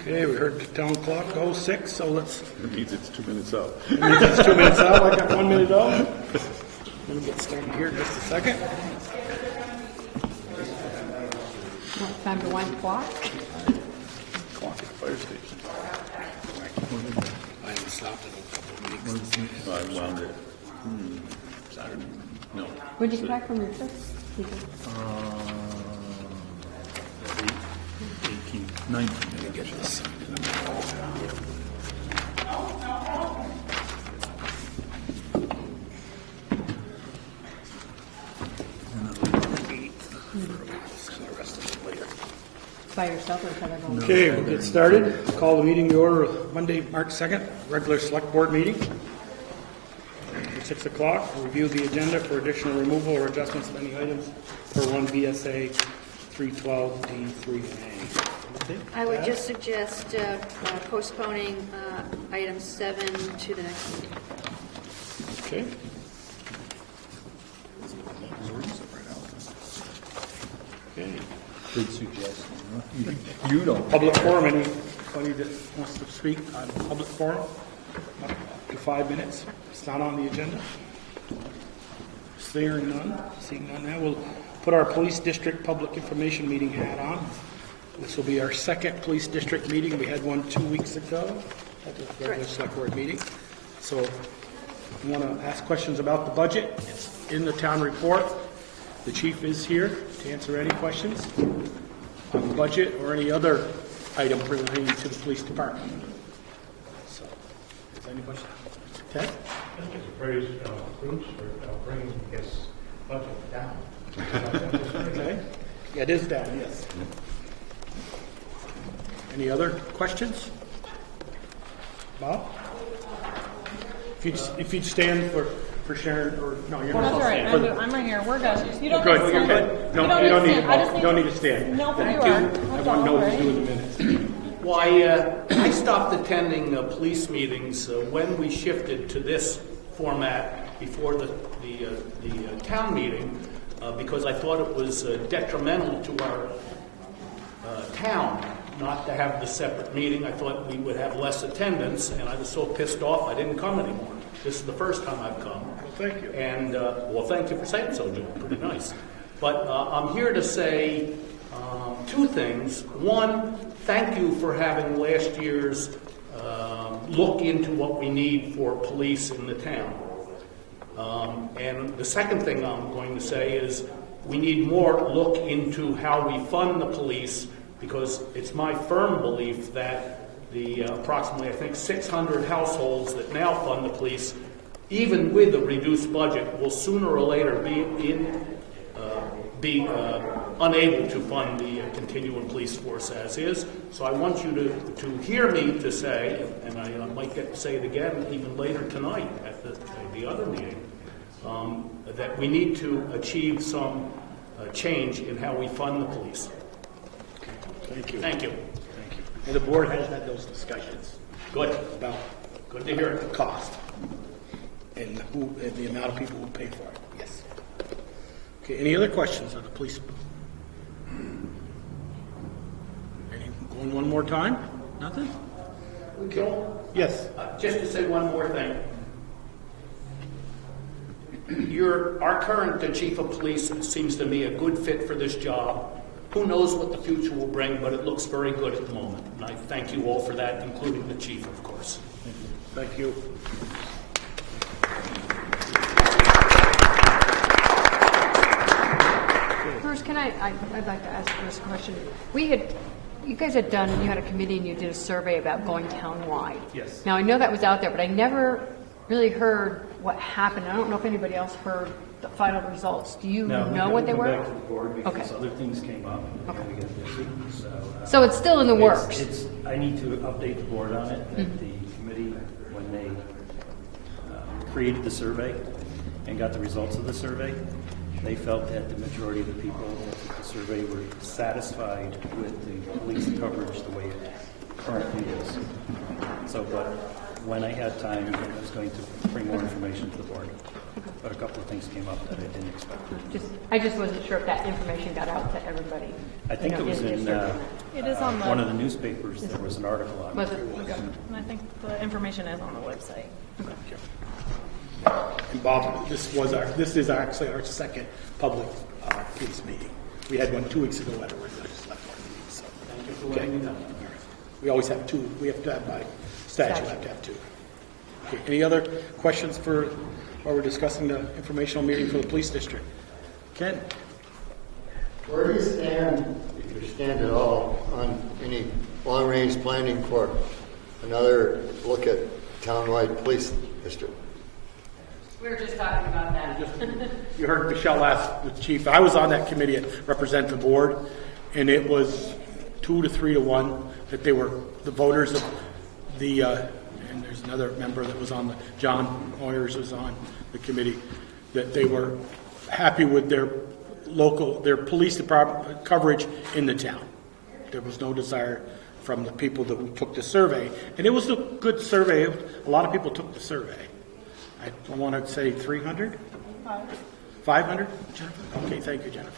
Okay, we heard the town clock go 6, so let's. It means it's 2 minutes out. It means it's 2 minutes out. I got 1 minute out. Let me get started here in just a second. Time to wind the clock. Clock at the fire station. I haven't stopped in a couple of weeks. I wound it. Saturday. No. When did you get back from your trip? 18, 19. Get this. By yourself or with other people? Okay, we'll get started. Call the meeting to order Monday, March 2nd, regular select board meeting. At 6 o'clock, we'll review the agenda for additional removal or adjustments of any items for 1 BSA 312D3A. I would just suggest postponing item 7 to the next meeting. Okay. Okay. Good suggestion. Huh? You don't. Public forum, anybody that wants to speak on public forum? Up to 5 minutes. It's not on the agenda. Seeing none, now we'll put our police district public information meeting hat on. This will be our second police district meeting. We had one 2 weeks ago at the regular select board meeting. So if you want to ask questions about the budget, it's in the town report. The chief is here to answer any questions on the budget or any other item relating to the police department. So, is there any questions? Ted? Praise Bruce for bringing his budget down. Okay. Yeah, it is down, yes. Any other questions? Bob? If you'd stand for Sharon, or no, you're not. That's all right. I'm right here. We're good. You don't Good, need to you're stand. good. No, you don't need to, you don't need to stand. No, but you Thank are. you. I That's want to all know who's right. doing the minutes. Why, I stopped attending police meetings when we shifted to this format before the town meeting because I thought it was detrimental to our town not to have the separate meeting. I thought we would have less attendance, and I was so pissed off I didn't come anymore. This is the first time I've come. Well, thank you. And, well, thank you for saying so, Joe. Pretty nice. But I'm here to say two things. One, thank you for having last year's look into what we need for police in the town. And the second thing I'm going to say is we need more look into how we fund the police, because it's my firm belief that the approximately, I think, 600 households that now fund the police, even with a reduced budget, will sooner or later be unable to fund the continuing police force as is. So I want you to hear me to say, and I might get to say it again even later tonight at the other meeting, that we need to achieve some change in how we fund the police. Thank you. Thank you. Thank you. And the board has had those discussions. Good. About Good to hear the it. cost and the amount of people who pay for it. Yes. Okay, any other questions on the police? Going one more time? Nothing? Joel? Yes. Just to say one more thing. Our current chief of police seems to me a good fit for this job. Who knows what the future will bring, but it looks very good at the moment. And I thank you all for that, including the chief, of course. Thank you. Bruce, I'd like to ask Bruce a question. You guys had a committee and you did a survey about going town-wide. Yes. Now, I know that was out there, but I never really heard what happened. I don't know if anybody else heard the final results. Do you know what they were? Back to the board because Okay. other things came up. And Okay. we got busy, So it's still in the works. I need to update the board on it. That the committee, when they created the survey and got the results of the survey, they felt that the majority of the people that took the survey were satisfied with the police coverage the way it currently is. So, but when I had time, I was going to bring more information to the board. But a couple of things came up that I didn't expect. I just wasn't sure if that information got out to everybody. I think it was in It is on the, one of the newspapers, there was an article on Was it. it? Okay. and I think the information is on the website. And Bob, this is actually our second public police meeting. We had one 2 weeks ago at a regular select board meeting, so. Thank you for letting me know. We always have two, we have to have by statute, we have to have two. Okay, any other questions while we're discussing the informational meeting for the police district? Ken? Where do you stand, if you stand at all, on any long-range planning for another look at townwide police district? We were just talking about that. You heard Michelle ask the chief. I was on that committee that represented the board, and it was 2 to 3 to 1 that they were the voters of the, and there's another member that was on John Moyers was on the committee, that they were happy with their police department coverage in the town. There was no desire from the people that we took the survey, and it was a good survey. A lot of people took the survey. I want to say 300? 500? Jennifer? Okay, thank you, Jennifer.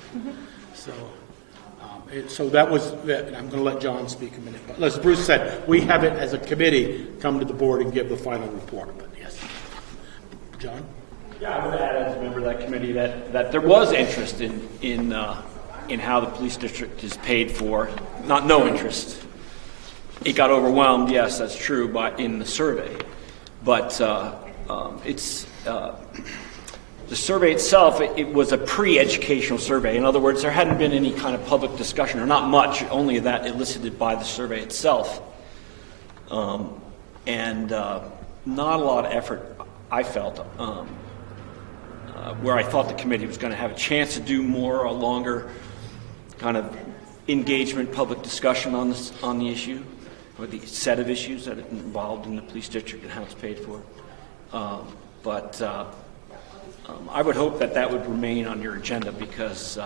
So that was that. I'm going to let John speak a minute. But as Bruce said, we have it as a committee come to the board and give the final report. But yes, John. Yeah, I would add as a member of that committee that there was interest in how the police district is paid for. Not no interest. It got overwhelmed. Yes, that's true. In the survey, but the survey itself, it was a pre-educational survey. In other words, there hadn't been any kind of public discussion, or not much, only that elicited by the survey itself. And not a lot of effort, I felt, where I thought the committee was going to have a chance to do more, a longer kind of engagement, public discussion on the issue, or the set of issues that are involved in the police district and how it's paid for. But I would hope that would remain on your agenda, because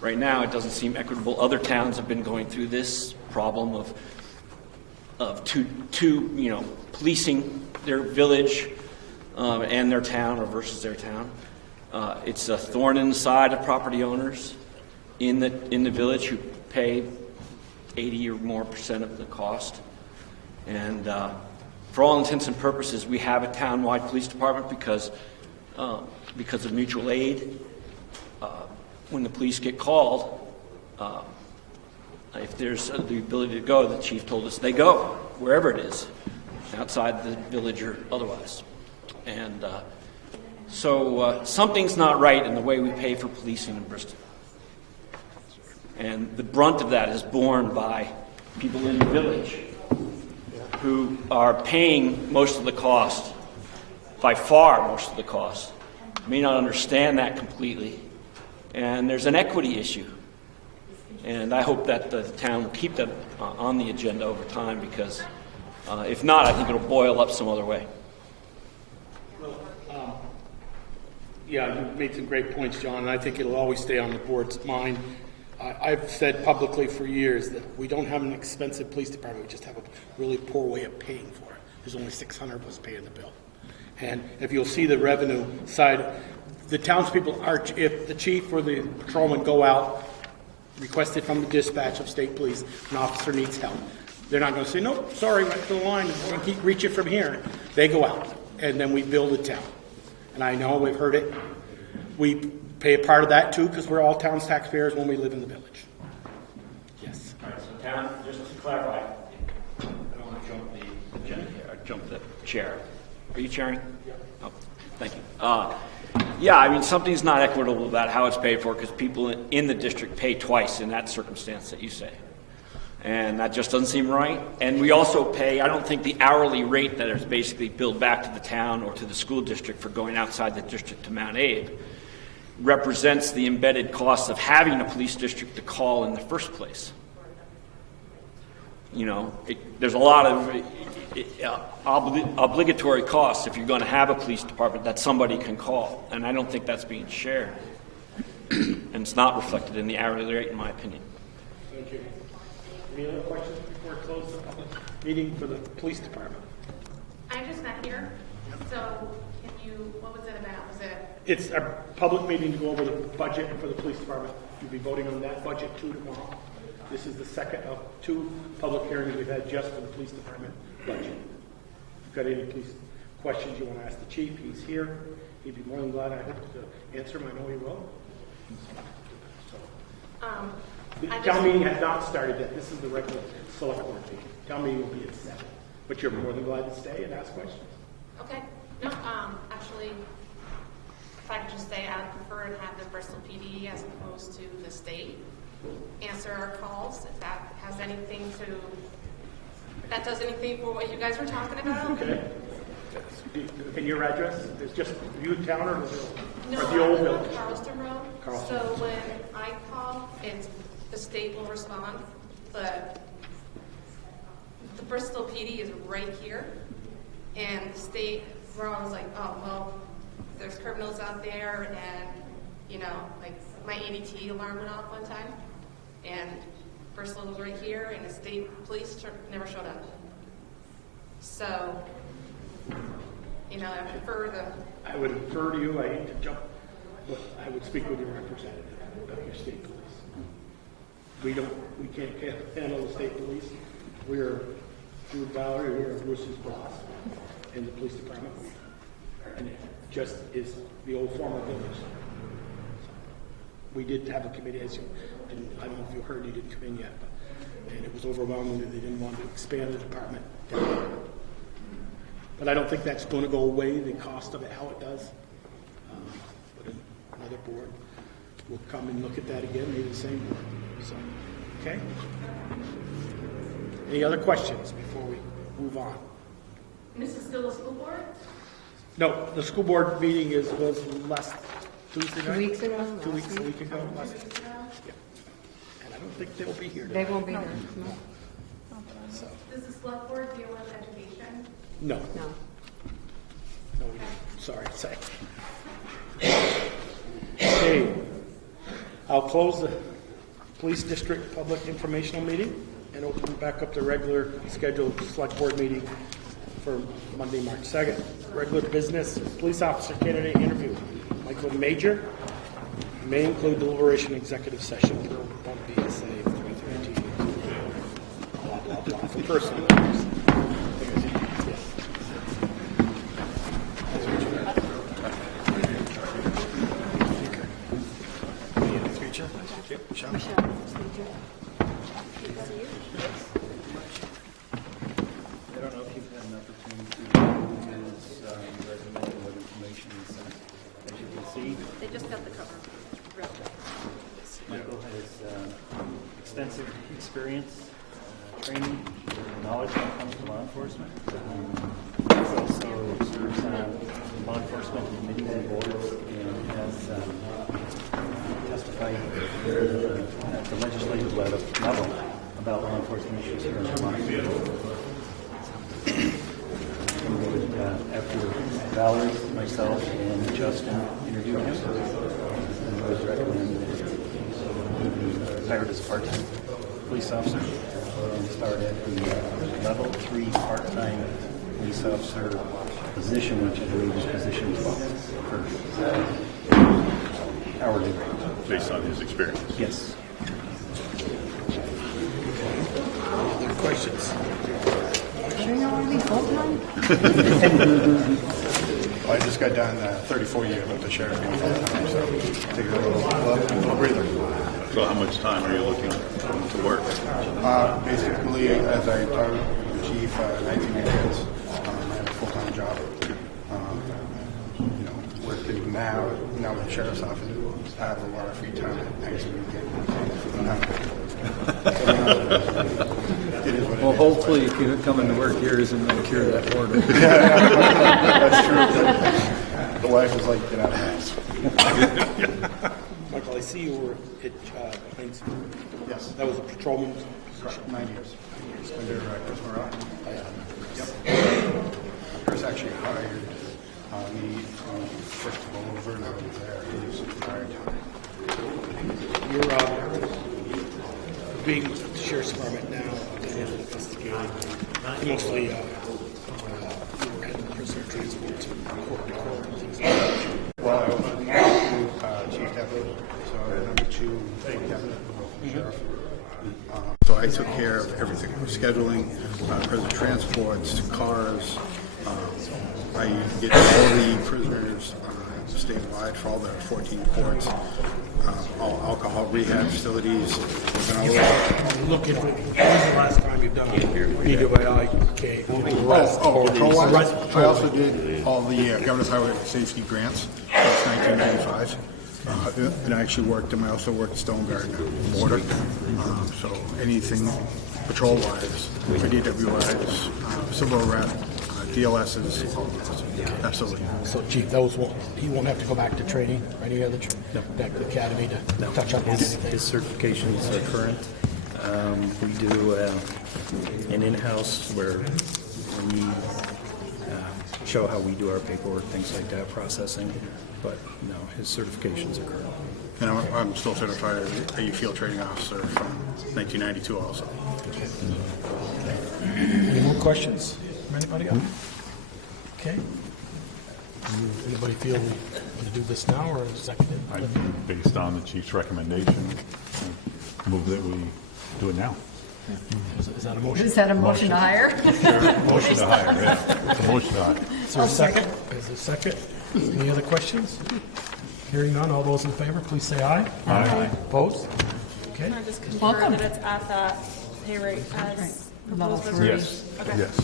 right now it doesn't seem equitable. Other towns have been going through this problem of policing their village and their town, or versus their town. It's a thorn in the side of property owners in the village who pay 80 or more % of the cost. And for all intents and purposes, we have a town-wide police department because of mutual aid. When the police get called, if there's the ability to go, the chief told us they go wherever it is, outside the village or otherwise. And so something's not right in the way we pay for policing in Bristol. And the brunt of that is borne by people in the village who are paying most of the cost, by far most of the cost, may not understand that completely. And there's an equity issue. And I hope that the town will keep that on the agenda over time, because if not, I think it'll boil up some other way. Yeah, you made some great points, John, and I think it'll always stay on the board's mind. I've said publicly for years that we don't have an expensive police department. We just have a really poor way of paying for it. There's only 600 of us paying the bill. And if you'll see the revenue side, the townspeople are, if the chief or the patrolman go out, requested from the dispatch of state police, an officer needs help, they're not going to say, nope, sorry, right to the line, we can reach it from here. They go out, and then we build a town. And I know we've heard it. We pay a part of that too, because we're all town's taxpayers when we live in the village. Yes. All right, so town, just to clarify, I don't want to jump the agenda here, or jump the chair. Are you chairing? Yeah. Oh, thank you. Yeah, I mean, something's not equitable about how it's paid for, because people in the district pay twice in that circumstance that you say. And that just doesn't seem right. And we also pay, I don't think the hourly rate that is basically billed back to the town or to the school district for going outside the district to Mount Abe represents the embedded cost of having a police district to call in the first place. You know, there's a lot of obligatory costs if you're going to have a police department that somebody can call, and I don't think that's being shared. And it's not reflected in the hourly rate, in my opinion. Thank you. Any other questions before I close the public meeting for the police department? I So, can you, what was it about? Was it, It's a public meeting to go over the budget for the police department. You'll be voting on that budget too tomorrow. This is the second of 2 public hearings we've had just for the police department budget. If you've got any police questions you want to ask the chief, he's here. He'd be more than glad, I hope, to answer them. I know he will. The town meeting has not started yet. This is the regular select board meeting. Town meeting will be at 7. But you're more than glad to stay and ask questions. Okay. No, actually, if I could just say, I'd prefer to have the Bristol PD as opposed to the state answer our calls, if that has anything to, if that does anything for what you guys were talking about. Okay. And your address is just you town or No, the old I'm village? on Carlston Road. Carlston. So when I call, it's the state will respond, but the Bristol PD is right here, and the state, we're always like, oh, well, there's criminals out there, and, you know, like, my ADT alarm went off one time, and Bristol was right here, and the state police never showed up. So, you know, I prefer the... I would defer to you. I hate to jump, but I would speak with your representative of your state police. We can't handle the state police. We're through Valerie, we're Bruce's boss in the police department. And it just is the old former village. We did have a committee, as you, and I don't know if you heard, you didn't come in yet, but, and it was overwhelming that they didn't want to expand the department down. But I don't think that's going to go away, the cost of it, how it does. But another board will come and look at that again, maybe the same board. So, okay? Any other questions before we move on? and this is still a school board? No, the school board meeting was last Tuesday night? 2 weeks ago? 2 weeks, last a week? week ago. Yeah. And I don't think they'll be here They tonight. won't be there. No. So, Does the select board deal with education? no, No. no, we don't. Sorry to say. Okay, I'll close the police district public informational meeting and open back up the regular scheduled select board meeting for Monday, March 2nd. Regular business, police officer candidate interview. Michael Major may include deliberation executive session per 1 BSA 313. Blah, blah, blah, for personal matters. Yes. I don't know if you've had an opportunity to review his resume and what information he sent. As you can see, They just got the cover. Real quick. Michael has extensive experience, training, knowledge when it comes to law enforcement. He also serves on law enforcement committees and boards and has testified at the legislative level about law enforcement issues here in Vermont. After Valerie, myself, and Justin interviewed him, it was recommended that he be hired as a part-time police officer and start at the level 3 part-time police officer position, which I believe is position 12 for hourly rate. Based on his experience. Yes. Other questions? Sure you want to be full-time? I just got done 34 years with the sheriff being full-time, so take a little breather. So how much time are you looking to work? Basically, as I told the chief, 19 years, I have a full-time job. Working now with the sheriff's office, I have a lot of free time nights and weekends. It is what it Well, is. hopefully, if you come into work here, isn't going to cure that order. That's true. The wife is like, get out of the house. Michael, I see you were at Heinz. Yes. That was a patrolman position. 9 years. Under Chris Moran. Yep. Chris actually hired me first of all over and I was there. He was retired. You're being with the sheriff's department now and investigating. Mostly you were head of prisoner transport to court to court and things like that? Well, number 2, chief deputy, so number 2, cabinet, sheriff. So I took care of everything, scheduling, prisoner transports, cars. I get all the prisoners statewide for all the 14 courts, all alcohol rehab facilities. Look at when was the last time you've done it? BWIK. I also did all the Governor's Highway Safety grants since 1995. And I actually worked, and I also worked Stone Garden Border. So anything patrol-wise, DWIs, civil arrest, DLSs, all those. Absolutely. So, Chief, he won't have to go back to training or any other back to the academy to touch up on anything. His certifications are current. We do an in-house where we show how we do our paperwork, things like that, processing. But no, his certifications are current. And I'm still certified as a field training officer from 1992 also. Any more questions from anybody else? Okay. Anybody feel we want to do this now or second it? Based on the chief's recommendation, move that we do it now. Is that a motion? Is that a motion to hire? Motion to hire, yeah. It's a motion to hire. Is there a second? Is there a second? Any other questions? Hearing none, all those in favor, please say aye. Aye. Opposed? Okay. Can I just confirm that it's at that pay rate as proposed by the Yes, Okay. yes.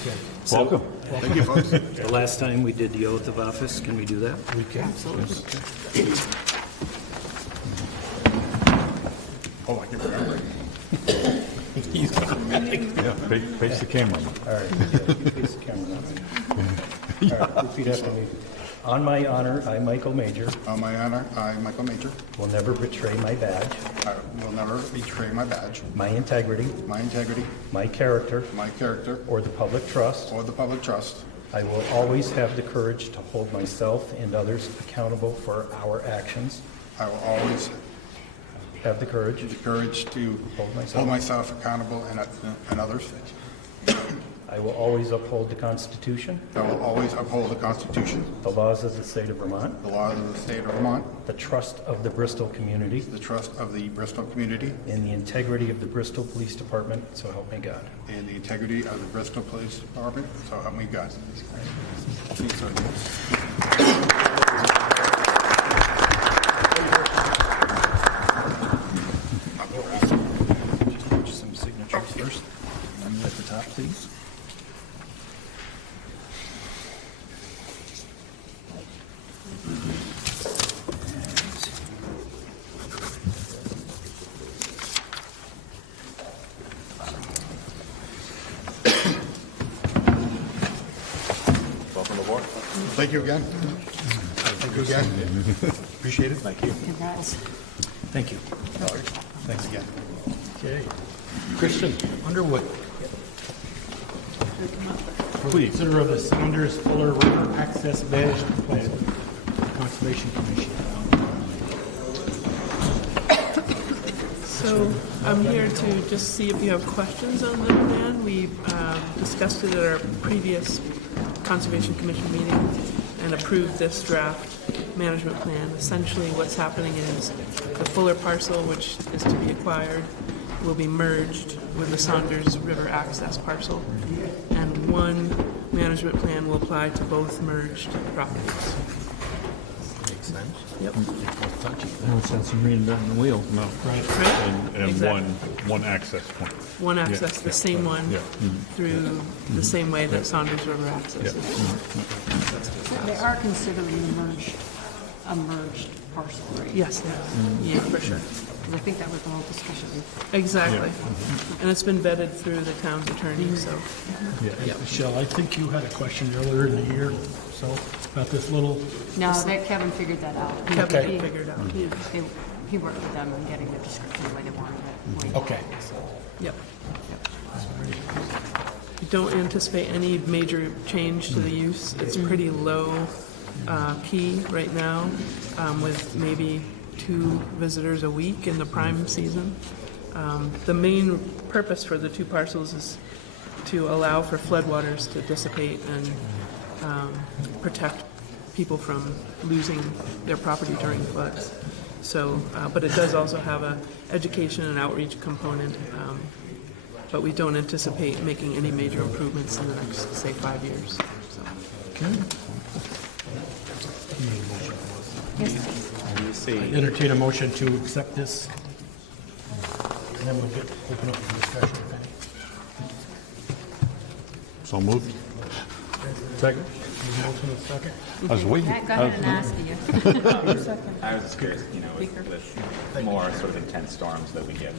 Okay. Welcome. Thank you, folks. The last time we did the oath of office, can we do that? We can. Absolutely. Oh, I can remember. Yeah, face the camera. All right. Face the camera on. All right, repeat after me. On my honor, I, Michael Major, On my honor, I, Michael Major, will never betray my badge, I will never betray my badge, my integrity, my integrity, my character, my character, or the public trust. or the public trust. I will always have the courage to hold myself and others accountable for our actions. I will always Have the courage have the courage to hold myself accountable and others. I will always uphold the Constitution, I will always uphold the Constitution, the laws of the state of Vermont, the laws of the state of Vermont, the trust of the Bristol community, the trust of the Bristol community, and the integrity of the Bristol Police Department, so help me God. and the integrity of the Bristol Police Department, so help me God. Please sign this. Just put some signatures first. One at the top, please. Welcome aboard. Thank you again. Thank you again. Appreciate it. Thank you. Congrats. Thank you. Thanks again. Okay. Christian Underwood. For the consider of the Saunders Fuller River Access Management Plan, Conservation Commission. So I'm here to just see if you have questions on the plan. We discussed it at our previous Conservation Commission meeting and approved this draft management plan. Essentially what's happening is the Fuller parcel, which is to be acquired, will be merged with the Saunders River access parcel. And one management plan will apply to both merged properties. Makes sense. Yep. No sense in reinventing the wheel. No. Right. And Exactly. one access point. One access, the same one, Yeah. through the same way that Saunders River accesses. They are considering a merged parcel, right? Yes, yeah, for sure. Because I think that was the whole discussion. Exactly. And it's been vetted through the town's attorney, so. Yeah, Michelle, I think you had a question earlier in the year, so about this little. No, that Kevin figured that out. Kevin He- figured out. He worked with them on getting the description the way they wanted it. Okay. Yep. We don't anticipate any major change to the use. It's pretty low key right now, with maybe 2 visitors a week in the prime season. The main purpose for the 2 parcels is to allow for floodwaters to dissipate and protect people from losing their property during floods. So, but it does also have a education and outreach component, but we don't anticipate making any major improvements in the next, say, 5 years. So. Entertain a motion to accept this. And then we'll open up for discussion, if any. So moved. Second? Motion is second. I was waiting. Go ahead and ask you. I was just curious, with more sort of intense storms that we get,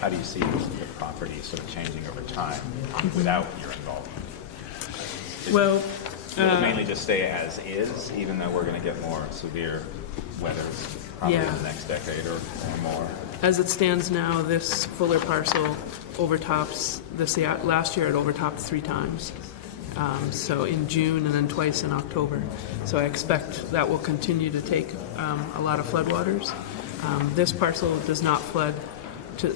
how do you see the property sort of changing over time without your involvement? Well, Will it mainly just stay as is, even though we're going to get more severe weather probably in the next decade or more? As it stands now, this Fuller parcel overtops, last year it overtopped 3 times. So in June and then twice in October. So I expect that will continue to take a lot of floodwaters. This parcel does not flood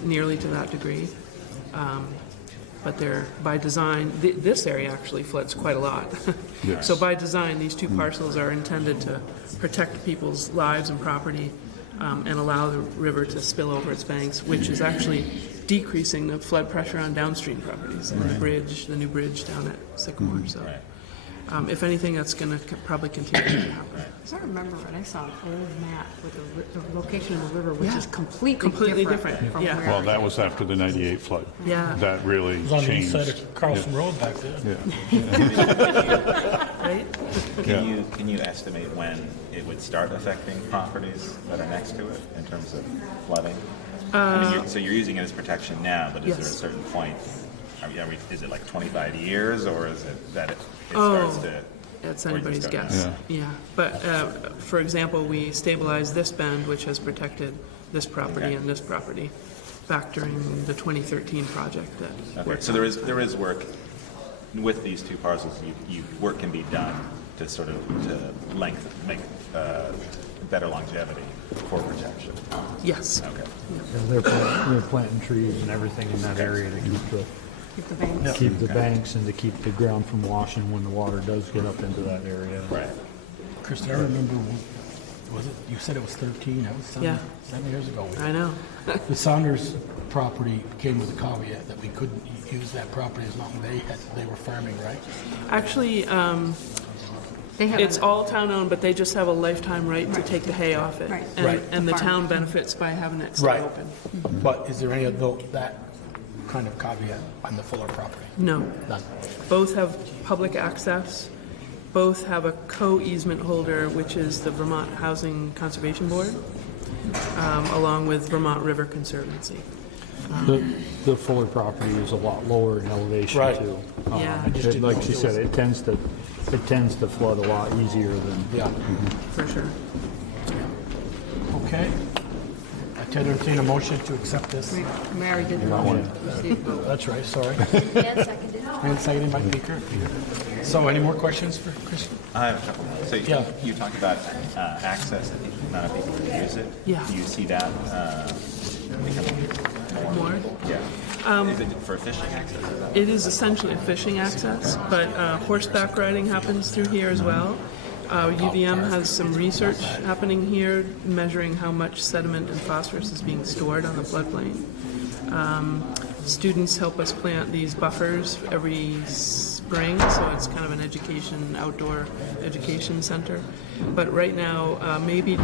nearly to that degree. But by design, this area actually floods quite a lot. Yes. So by design, these 2 parcels are intended to protect people's lives and property and allow the river to spill over its banks, which is actually decreasing the flood pressure on downstream properties, and the new bridge down at Sycamore. So, if anything, that's going to probably continue to happen. I remember when I saw an old map with the location of the river, which is completely different from where. Well, that was after the 98 flood. Yeah. That really It was on the east changed. side of Carlson Road back then. Yeah. Right? Can you estimate when it would start affecting properties that are next to it in terms of flooding? So you're using it as protection now, but is there a certain point? Is it like 25 years, or is it that it starts to? It's anybody's guess. Yeah. But for example, we stabilized this bend, which has protected this property and this property, back during the 2013 project. So there is work with these 2 parcels. Work can be done to sort of make better longevity for protection. Yes. Okay. They're planting trees and everything in that area to keep the banks and to keep the ground from washing when the water does get up into that area. Right. Chris, I remember, was it, you said it was 13, that was 7 years ago. I know. The Saunders property came with a caveat that we couldn't use that property as long as they were farming, right? Actually, it's all town-owned, but they just have a lifetime right to take the hay off it. Right. And the town benefits by having it stay open. But is there any of that kind of caveat on the Fuller property? No. None. Both have public access. Both have a co-easement holder, which is the Vermont Housing Conservation Board, along with Vermont River Conservancy. The Fuller property is a lot lower in elevation too. Like she said, it tends to flood a lot easier than. For sure. Okay. I entertain a motion to accept this. Mary did the motion. That's right, sorry. And seconded. And seconded by Baker. So any more questions for Chris? I have a couple. So you talked about access, and the amount of people who use it. Yeah. Do you see that becoming more? Yeah. Is it for fishing access? It is essentially a fishing access, but horseback riding happens through here as well. UVM has some research happening here, measuring how much sediment and phosphorus is being stored on the floodplain. Students help us plant these buffers every spring, so it's kind of an outdoor education center. But right now, maybe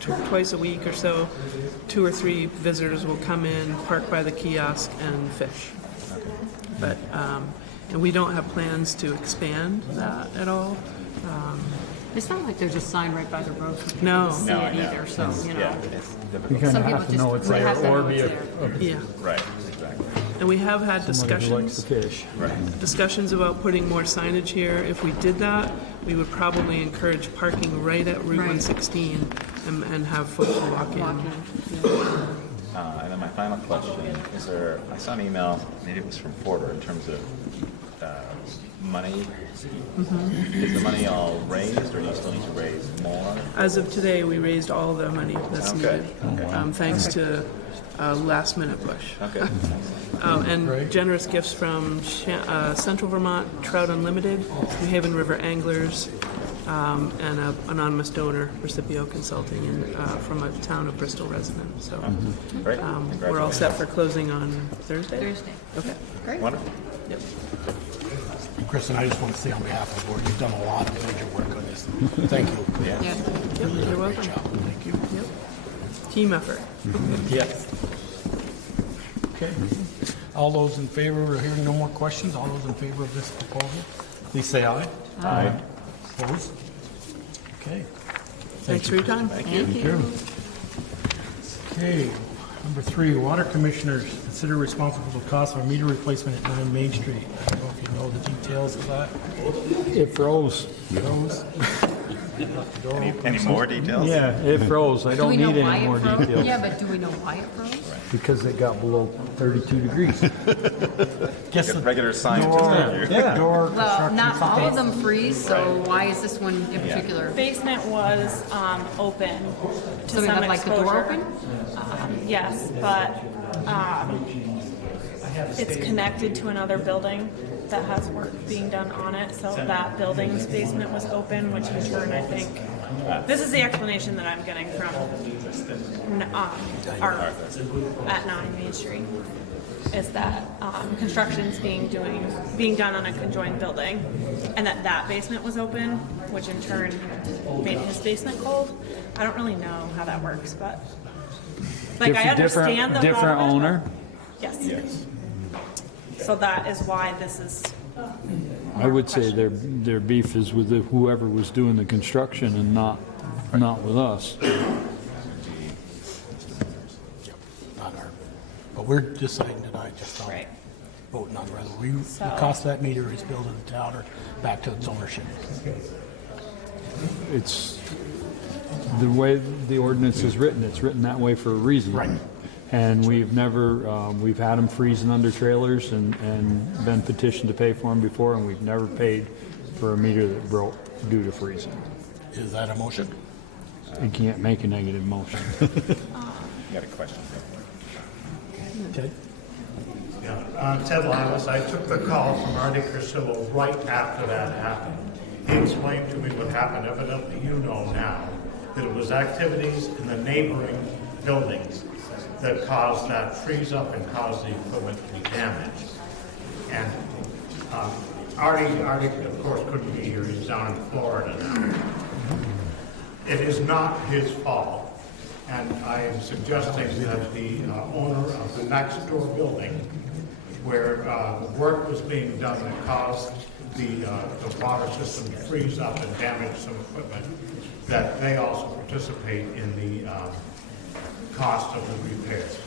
twice a week or so, 2 or 3 visitors will come in, park by the kiosk, and fish. But and we don't have plans to expand that at all. It's not like there's a sign right by the road for people No. to see it either, so, you know. You kind of have to know it's there or be a Right, exactly. And we have had somebody who likes to fish. discussions about putting more signage here. If we did that, we would probably encourage parking right at Route 116 and have folks walk in. And then my final question is I saw an email, maybe it was from Porter, in terms of money? Is the money all raised, or do you still need to raise more? As of today, we raised all the money that's Okay. needed, thanks to a last-minute push. Okay. And generous gifts from Central Vermont Trout Unlimited, New Haven River Anglers, and an anonymous donor, Recipio Consulting, from a town of Bristol resident. So Great. we're all set for closing on Thursday? Thursday. Okay. Great. Wonderful. Yep. And Kristen, I just want to say on behalf of the board, you've done a lot of major work on this. Thank you. Yeah. Yeah. Yep, you're welcome. Thank you. Yep. Team effort. Yes. Okay. All those in favor, we're hearing no more questions. All those in favor of this proposal, please say aye. Aye. Opposed? Okay. Thanks for your time. Thank you. Okay. Number 3, water commissioners consider responsible for the cost of a meter replacement at 9 Main Street. I don't know if you know the details of that. It froze. Any more details? Yeah, it froze. I Do don't we know need why any it more froze? details. Yeah, but do we know why it froze? Because it got below 32 degrees. Guess the Regular scientist out here. Yeah. door Well, construction not all of something. them freeze, so why is this one in particular? Basement was open to So we some have like the door exposure. open? Yes, but it's connected to another building that has work being done on it, so that building's basement was open, which in turn, I think, this is the explanation that I'm getting from Art at 9 Main Street, is that construction's being done on a conjoined building, and that basement was open, which in turn made his basement cold. I don't really know how that works, but like I understand the different thought of it. owner. Yes. So that is why this is. I would say their beef is with whoever was doing the construction and not with us. Not our, but we're deciding tonight just on Right. voting on whether the cost of that meter is billed to the town or back to its ownership. It's the way the ordinance is written. It's written that way for a reason. Right. And we've never, we've had them freezing under trailers and been petitioned to pay for them before, and we've never paid for a meter that broke due to freezing. Is that a motion? You can't make a negative motion. You got a question? Ted? Yeah, Ted Lilas. I took the call from Artie Crisillo right after that happened. He explained to me what happened. Evidently, you know now that it was activities in the neighboring buildings that caused that freeze up and caused the equipment to be damaged. And Artie, of course, couldn't be here. He's down in Florida now. It is not his fault. And I am suggesting that the owner of the next door building, where the work was being done that caused the water system to freeze up and damage some equipment, that they also participate in the cost of the repairs.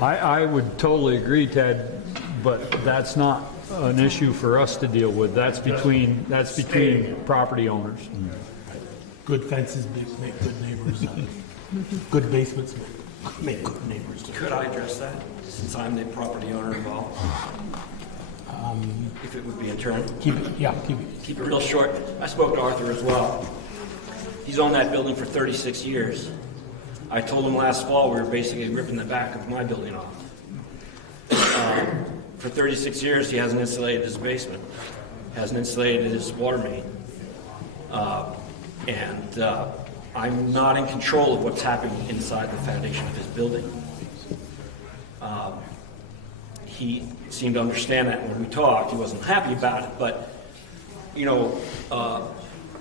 I would totally agree, Ted, but that's not an issue for us to deal with. That's between property owners. Good fences make good neighbors. Good basements make good neighbors. Could I address that, since I'm the property owner involved? If it would be a turn? Keep it. Keep it real short. I spoke to Arthur as well. He's owned that building for 36 years. I told him last fall we were basically ripping the back of my building off. For 36 years, he hasn't insulated his basement, hasn't insulated his water main. And I'm not in control of what's happening inside the foundation of his building. He seemed to understand that when we talked. He wasn't happy about it, but,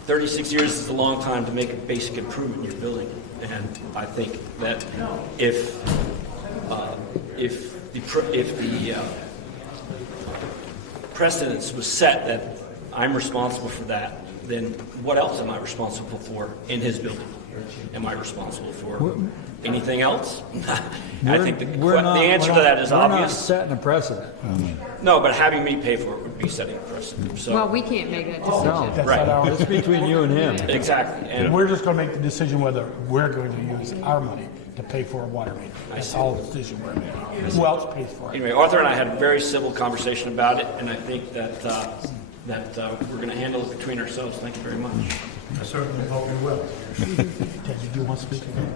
36 years is a long time to make a basic improvement in your building. And I think that if the precedence was set that I'm responsible for that, then what else am I responsible for in his building? Am I responsible for anything else? I think the answer to that is obvious. We're not setting a precedent. No, but having me pay for it would be setting a precedent. So, Well, we can't make that decision. No, That's Right. not our it's between you and him. exactly. And we're just going to make the decision whether we're going to use our money to to pay for a water main. That's all the decision we're making. Who else pays for it? Anyway, Arthur and I had a very civil conversation about it, and I think that we're going to handle it between ourselves. Thank you very much. I certainly hope you will. Ted, did you want to speak again?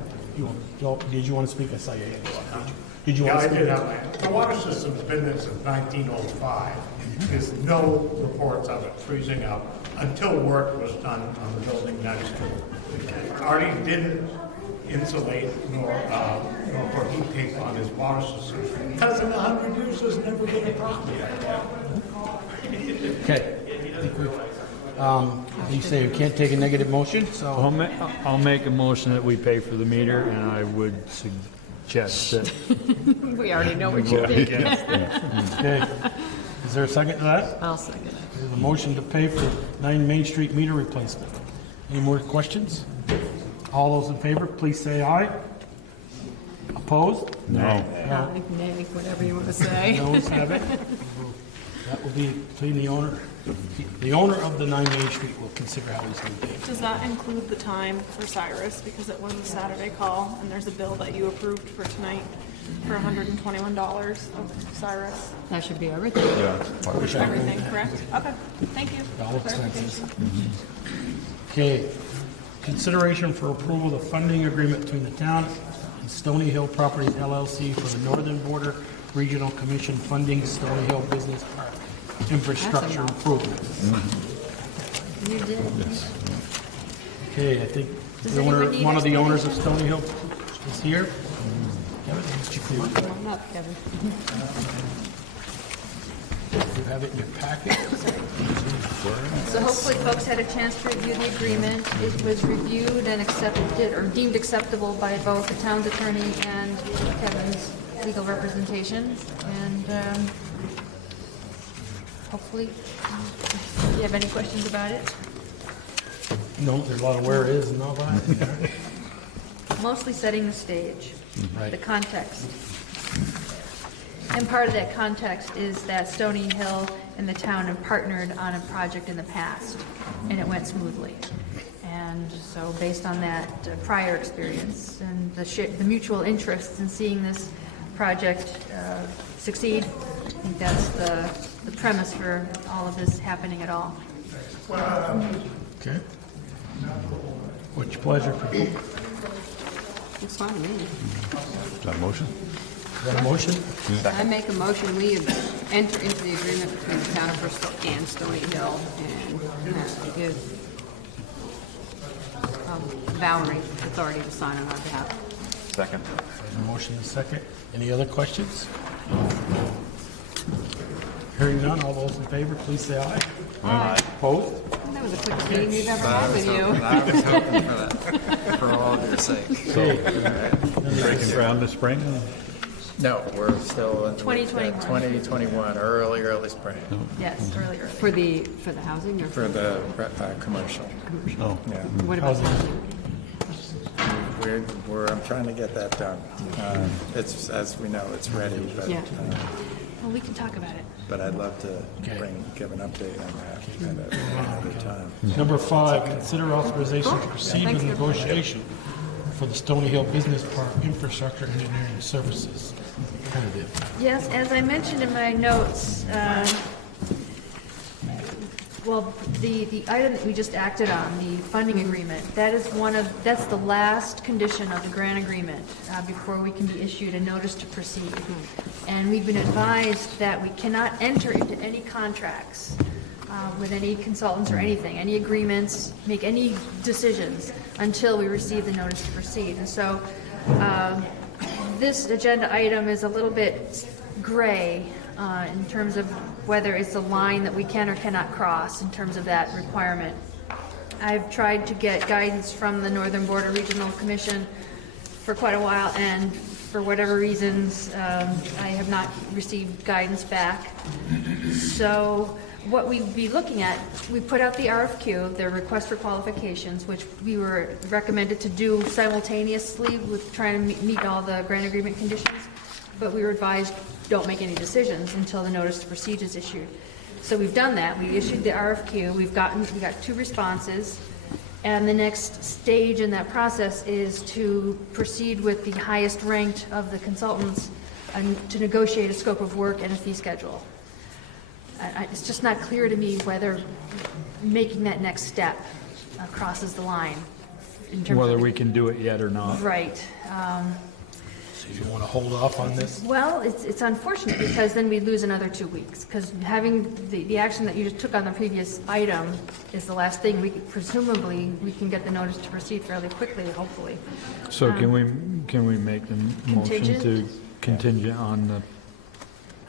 Did you want to speak? I saw your hand go up. Did you Yeah, want I to speak? did have my, the water system's been there since 1905. There's no reports of it freezing up until work was done on the building next to it. Artie didn't insulate nor put heat tape on his water system because in 100 years there's never been a problem. Okay. You say you can't take a negative motion, so. I'll make a motion that we pay for the meter, and I would suggest that. We already know what you think. Okay. Is there a second to that? I'll second it. There's a motion to pay for 9 Main Street meter replacement. Any more questions? All those in favor, please say aye. Opposed? No. Nay, whatever you want to say. Noes have it. That will be between the owner. The owner of the 9 Main Street will consider how he's going to pay. Does that include the time for Cyrus? Because it was a Saturday call, and there's a bill that you approved for tonight for $121 of Cyrus. That should be everything. Everything, correct? Okay, thank you. All expenses. Okay. Consideration for approval of the funding agreement between the town and Stony Hill Properties LLC for the Northern Border Regional Commission funding Stony Hill Business Park infrastructure improvements. You did. Okay, I think Does the owner, anyone need one of the owners explanation? of Stony Hill is here. Kevin, did you come up? Come on up, Kevin. You have it in your packet. So hopefully folks had a chance to review the agreement. It was reviewed and accepted, or deemed acceptable by both the town's attorney and Kevin's legal representation. And hopefully, if you have any questions about it. No, there's a lot of where it is and all that. Mostly setting the stage, Right. the context. And part of that context is that Stony Hill and the town have partnered on a project in the past, and it went smoothly. And so based on that prior experience and the mutual interest in seeing this project succeed, I think that's the premise for all of this happening at all. Okay. What's your pleasure? It's fine with me. Is that a motion? Is that a motion? I make a motion, we enter into the agreement between the town of Bristol and Stony Hill and give Valerie authority to sign on our behalf. Second. A motion and a second. Any other questions? Hearing none, all those in favor, please say aye. Aye. Opposed? That was the quickest meeting we've ever had with you. I was hoping for that, for all of your sake. Breaking ground this spring? No, we're still in 2021. 2021, early spring, Yes, early. For the housing or? for the commercial. Oh. Yeah. What about housing? I'm trying to get that done. It's, as we know, it's ready, but, Yeah. Well, we can talk about it. but I'd love to give an update on that at another time. Number 5, consider authorization to proceed with negotiation for the Stony Hill Business Park Infrastructure Engineering Services. Yes, as I mentioned in my notes, well, the item that we just acted on, the funding agreement, that's the last condition of the grant agreement before we can be issued a notice to proceed. And we've been advised that we cannot enter into any contracts with any consultants or anything, any agreements, make any decisions until we receive the notice to proceed. And so this agenda item is a little bit gray in terms of whether it's a line that we can or cannot cross in terms of that requirement. I've tried to get guidance from the Northern Border Regional Commission for quite a while, and for whatever reasons, I have not received guidance back. So what we'd be looking at, we put out the RFQ, the request for qualifications, which we were recommended to do simultaneously with trying to meet all the grant agreement conditions, but we were advised, don't make any decisions until the notice to proceed is issued. So we've done that. We issued the RFQ. We got 2 responses, And the next stage in that process is to proceed with the highest ranked of the consultants and to negotiate a scope of work and a fee schedule. It's just not clear to me whether making that next step crosses the line. In terms Whether of we can do it yet or not. Right. So you want to hold off on this? Well, it's unfortunate because then we lose another 2 weeks. Because having the action that you just took on the previous item is the last thing. Presumably, we can get the notice to proceed fairly quickly, hopefully. So can we make the motion Contingent? to contingent on the,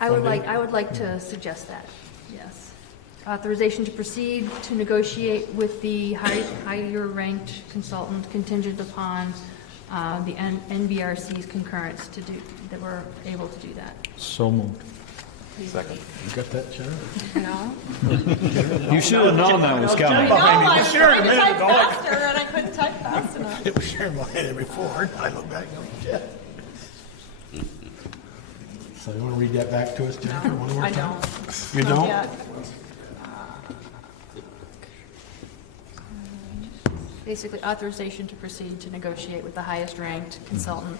I would like to suggest that, yes. Authorization to proceed to negotiate with the higher ranked consultant contingent upon the NBRC's concurrence to do, that we're able to do that. so moved? Second. You got that, Sharon? No. You should have known that was coming. I tried to type faster and I couldn't type fast enough. It was Sharon behind it before. I look back and go, yeah. So you want to read that back to us, Jennifer, one more I time? don't. You Not don't? yet. Basically, authorization to proceed to negotiate with the highest ranked consultant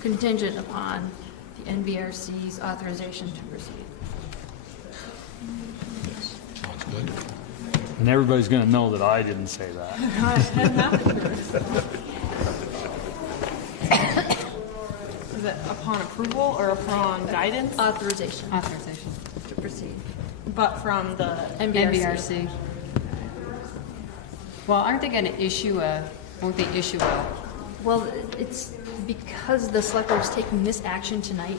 contingent upon the NBRC's authorization to proceed. And everybody's going to know that I didn't say that. Is it upon approval or upon guidance? Authorization Authorization. to proceed. But from the NBRC. Well, aren't they going to won't they issue a, Well, it's because the select board is taking this action tonight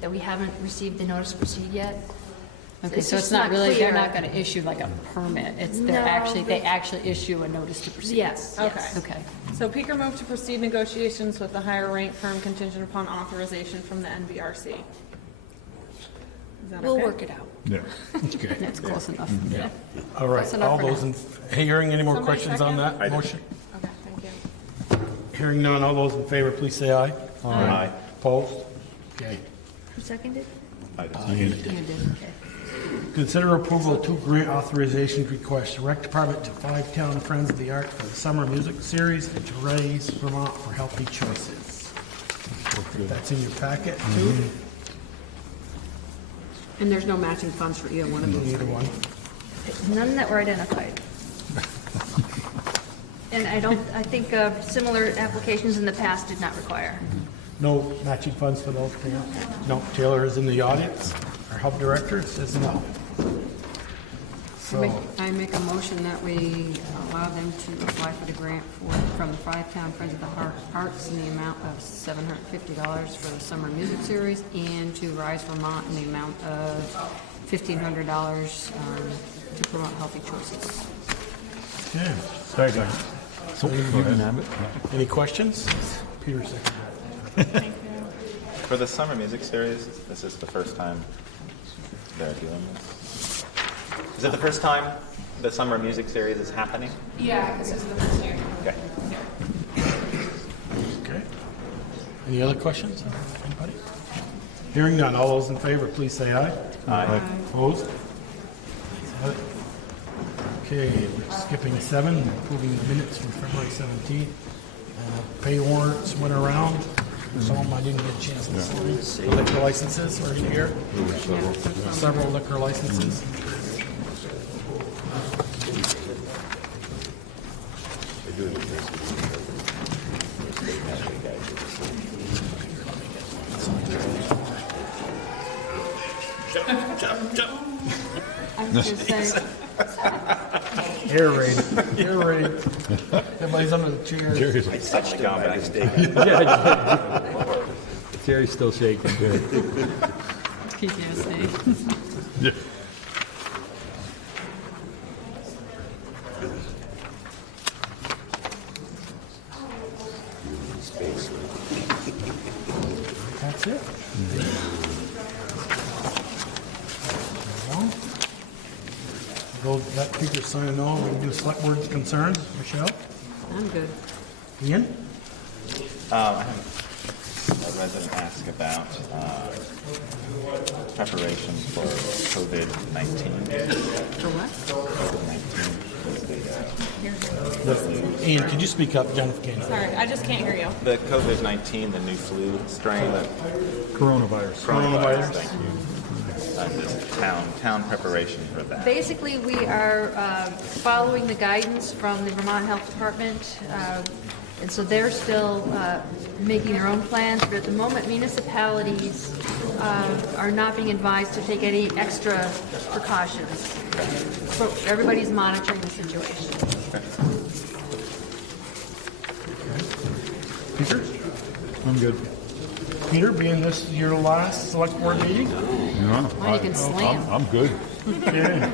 that we haven't received the notice to proceed yet. okay, so just it's not really, clear. they're not going to issue like a permit. No, They actually issue a notice to proceed. Yes, Okay. yes. Okay. So Peaker moved to proceed negotiations with the higher rank firm contingent upon authorization from the NBRC. Is that We'll okay? work it out. Yeah. Okay. That's close enough. Yeah. All right, Close enough all for those now. hearing any more Somebody questions on second? that motion? Okay, thank you. Hearing none, all those in favor, please say aye. Aye. Opposed? Okay. Who seconded? You did. Okay. Consider approval of 2 grant authorization requests. Rec Department to 5 Town Friends of the Art for the Summer Music Series and to Raise Vermont for Healthy Choices. That's in your packet, too? And there's no matching funds for either one of those. Either one. None that were identified. And I think similar applications in the past did not require. No matching funds for those, Taylor? No, Taylor is in the audience. Our Hub Director says no. So, I make a motion that we allow them to apply for the grant from the 5 Town Friends of the Arts in the amount of $750 for the summer music series and to Rise Vermont in the amount of $1,500 to promote healthy choices. okay. Second. So You can have it. any questions? Peter seconded. For the summer music series, this is the first time they're doing this? Is it the first time the summer music series is happening? Yeah, this is the first year. Okay. Okay. Any other questions? Anybody? Hearing none, all those in favor, please say aye. Aye. Opposed? Okay, we're skipping 7, approving the minutes from February 17th. Pay warrants went around. Some of them I didn't get a chance to sign. The liquor licenses are in here. Several liquor licenses. I was going to say, Air raid. Air raid. Everybody's under the chairs. Jerry's I touched him by mistake. Jerry's still shaking. PTSD. Yeah. That's it. Go, that Peter signing on, we can do select board's concerns. Michelle? I'm good. Ian? I have a resident ask about preparation for COVID-19. For what? COVID-19, Ian, could you speak up, Jennifer Kane? Sorry, I just can't hear you. The COVID-19, the new flu strain, the Coronavirus. coronavirus, thank you. Just town preparation for that. Basically, we are following the guidance from the Vermont Health Department, and so they're still making their own plans, but at the moment, municipalities are not being advised to take any extra precautions. So everybody's monitoring the situation. Peter? I'm good. Peter, being this your last select board meeting? Yeah, Well, you can slam. I'm good. Yeah.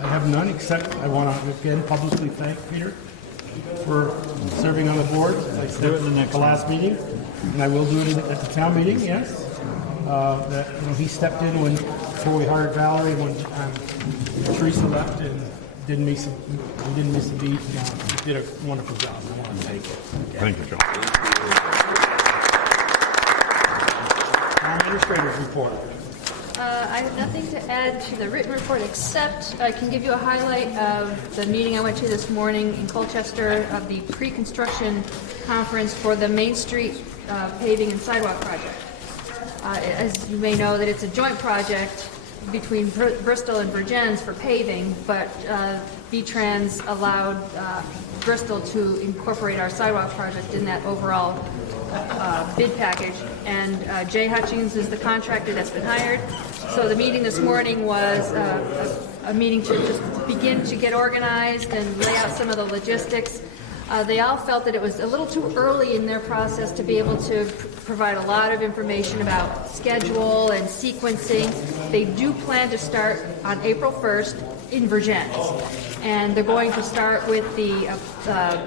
I have none, except I want to again publicly thank Peter for serving on the board. I said Do it in the next the last meeting, and I will do it at the town meeting, yes. That, he stepped in before we hired Valerie, when Teresa left, and we didn't miss a beat. He did a wonderful job. I want to thank you. Thank you, John. Town administrator's report. I have nothing to add to the written report, except I can give you a highlight of the meeting I went to this morning in Colchester of the pre-construction conference for the Main Street paving and sidewalk project. As you may know, that it's a joint project between Bristol and Virgins for paving, but V-Trans allowed Bristol to incorporate our sidewalk project in that overall bid package. And Jay Hutchings is the contractor that's been hired. So the meeting this morning was a meeting to just begin to get organized and lay out some of the logistics. They all felt that it was a little too early in their process to be able to provide a lot of information about schedule and sequencing. They do plan to start on April 1st in Virgins. And they're going to start with the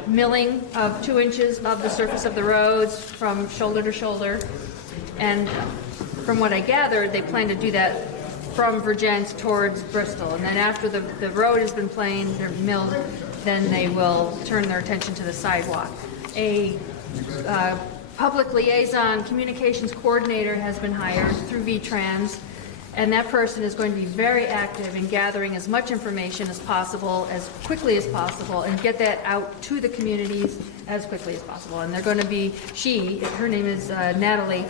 milling of 2 inches of the surface of the roads from shoulder to shoulder. And from what I gathered, they plan to do that from Virgins towards Bristol. And then after the road has been planed or milled, then they will turn their attention to the sidewalk. A public liaison communications coordinator has been hired through V-Trans, and that person is going to be very active in gathering as much information as possible, as quickly as possible, and get that out to the communities as quickly as possible. And they're going to be, her name is Natalie,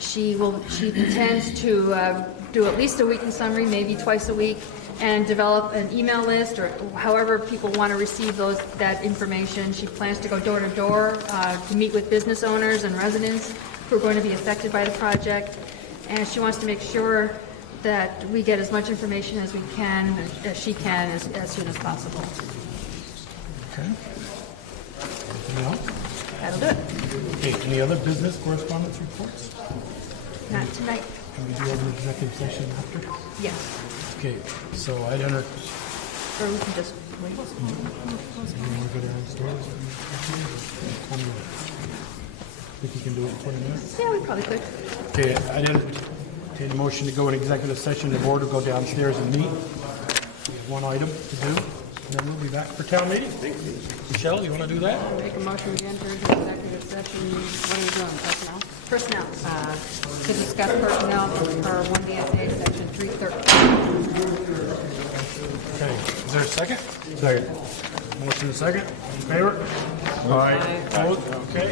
she intends to do at least a weekly summary, maybe twice a week, and develop an email list or however people want to receive that information. She plans to go door to door to meet with business owners and residents who are going to be affected by the project. And she wants to make sure that we get as much information as we can, as she can, as soon as possible. Okay. Anything else? That'll do it. Okay, any other business correspondence reports? Not tonight. Can we do an executive session after? Yes. Okay, so I'd enter. Or we can just wait. You want to go downstairs? Think you can do it in 20 minutes? Yeah, we probably could. Okay, I'd entertain a motion to go in executive session. The board will go downstairs and meet. We have one item to do, and then we'll be back for town meeting. Michelle, you want to do that? Make a motion to enter into executive session. What are you doing, personnel? Personnel. To discuss personnel for 1 DSA section 313. Okay, is there a second? Second. Motion and second. In favor? Aye. Opposed? Okay.